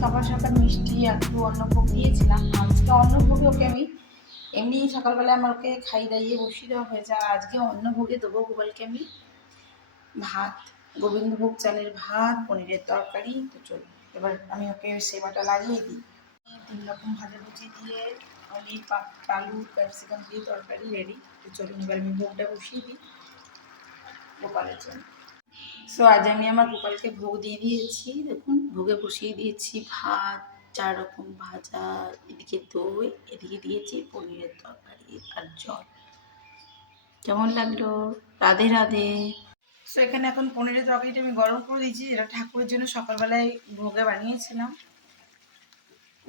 সকাল সকাল মিষ্টি একটু অন্নভোগ দিয়েছিলাম। আজকে অন্নভোগে ওকে আমি এমনি সকালবেলা আমার ওকে খাই দাইয়ে বসিয়ে দেওয়া হয়েছে। আর আজকে অন্নভোগে দেবো গোপালকে আমি ভাত, গোবিন্দভোগ চালের ভাত, পনিরের তরকারি। তো চলুন এবার আমি ওকে সেবাটা লাগিয়ে দিই। তিন রকম ভাজা ভুজি দিয়ে পা- আলু, ক্যাপসিকাম দিয়ে তরকারি রেডি। তো চলুন, এবার আমি ভোগটা বসিয়ে দিই গোপালের জন্য। সো আজ আমি আমার গোপালকে ভোগ দিয়ে দিয়েছি, দেখুন, ভোগে বসিয়ে দিয়েছি ভাত, চার রকম ভাজা, এদিকে দই, এদিকে দিয়েছি পনিরের তরকারি আর জল। কেমন লাগল? রাধে রাধে। সো এখানে এখন পনিরের তরকারিটা আমি গরম করে দিয়েছি, যেটা ঠাকুরের জন্য সকালবেলায় ভোগে বানিয়েছিলাম।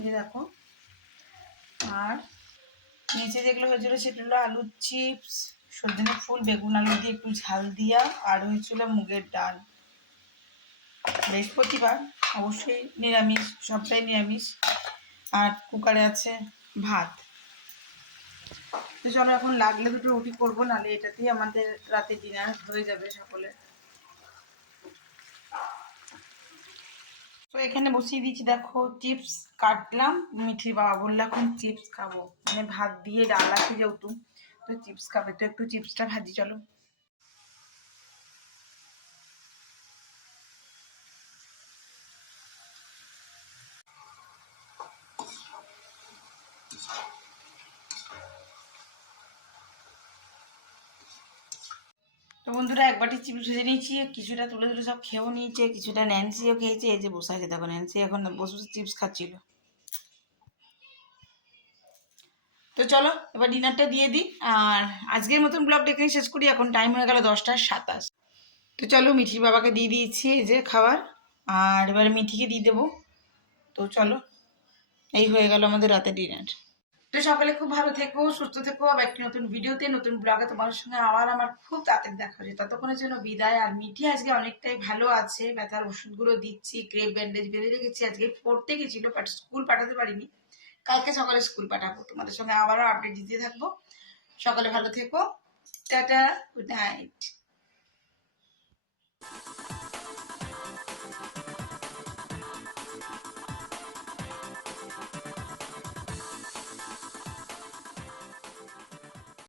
এই দেখো, আর নিচে যেগুলো হয়েছিল সেটা হলো আলুর চিপস সজনে ফুল, বেগুন আলু দিয়ে একটু ঝাল দিয়া, আর হয়েছিল মুগের ডাল। বৃহস্পতিবার, অবশ্যই নিরামিষ, সবটাই নিরামিষ। আর কুকারে আছে ভাত। তো চলো, এখন লাগলে দুটো রুটি করব, নাহলে এটাতেই আমাদের রাতে ডিনার হয়ে যাবে সকলে তো এখানে বসিয়ে দিয়েছি, দেখো, চিপস কাটলাম। মিঠির বাবা বলল, এখন চিপস খাব। মানে ভাত দিয়ে ডাল আছে যেহেতু। তো চিপস খাবে, তো একটু চিপসটা ভাজি, চলো। বন্ধুরা, এক বাটি চিপস ভেজে নিয়েছি, কিছুটা তুলে তুলে সব খেয়েও নিয়েছে, কিছুটা ন্যান্সিও খেয়েছে, এই যে বসে আছে, দেখো ন্যান্সি এখন বসে বসে চিপস খাচ্ছিল। তো চলো, এবার ডিনারটা দিয়ে দিই। আর আজকের মতন ব্লগটা এখানে শেষ করি। এখন টাইম হয়ে গেল দশটা সাতাশ। তো চলো, মিঠির বাবাকে দিয়ে দিয়েছি এই যে খাবার। আর এবারে মিঠিকে দিয়ে দেবো। তো চলো, এই হয়ে গেল আমাদের রাতে ডিনার তো সকালে খুব ভালো থেকো, সুস্থ থেকো। আবার একটি নতুন ভিডিওতে নতুন ব্লগে তোমার সঙ্গে আবার আমার খুব তাড়াতাড়ি দেখা হচ্ছে ততক্ষণের জন্য বিদায়। আর মিঠি আজকে অনেকটাই ভালো আছে। ব্যথার ওষুধগুলো দিচ্ছি ক্রেপ ব্যান্ডেজ বেঁধে রেখেছি। আজকে পড়তে গেছিল বাট স্কুল পাঠাতে পারিনি। কালকে সকালে স্কুল পাঠাবো। তোমাদের সঙ্গে আবারও আপডেট দিতে থাকব। সকালে ভালো থেকো। Tata good night